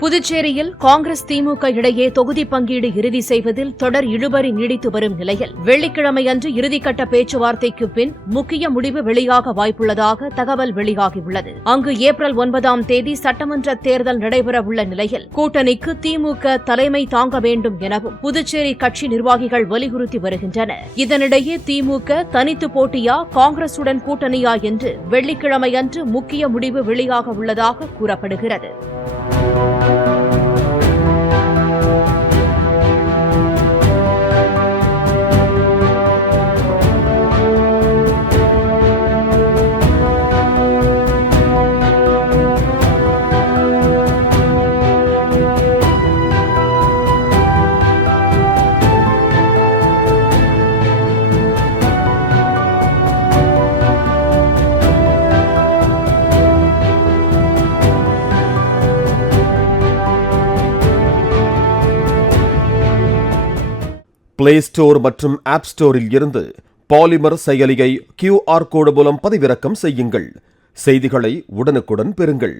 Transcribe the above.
புதுச்சேரியில் காங்கிரஸ் திமுக இடையே தொகுதி பங்கீடு இறுதி செய்வதில் தொடர் இழுபறி நீடித்து வரும் நிலையில் வெள்ளிக்கிழமையன்று இறுதிக்கட்ட பேச்சுவார்த்தைக்கு பின் முக்கிய முடிவு வெளியாக வாய்ப்புள்ளதாக தகவல் வெளியாகியுள்ளது. அங்கு ஏப்ரல் 9ஆம் தேதி சட்டமன்ற தேர்தல் நடைபெறவுள்ள நிலையில் கூட்டணிக்கு திமுக தலைமை தாங்க வேண்டும் எனவும் புதுச்சேரி கட்சி நிர்வாகிகள் வலியுறுத்தி வருகின்றனர். இதனிடையே திமுக தனித்து போட்டியா காங்கிரசுடன் கூட்டணியா என்று வெள்ளிக்கிழமையன்று முக்கிய முடிவு வெளியாக உள்ளதாக கூறப்படுகிறது. பிளே ஸ்டோர் மற்றும் ஆப் ஸ்டோரில் இருந்து பாலிமர் செயலியை QR கோடு மூலம் பதிவிறக்கம் செய்யுங்கள். செய்திகளை உடனுக்குடன் பெறுங்கள்.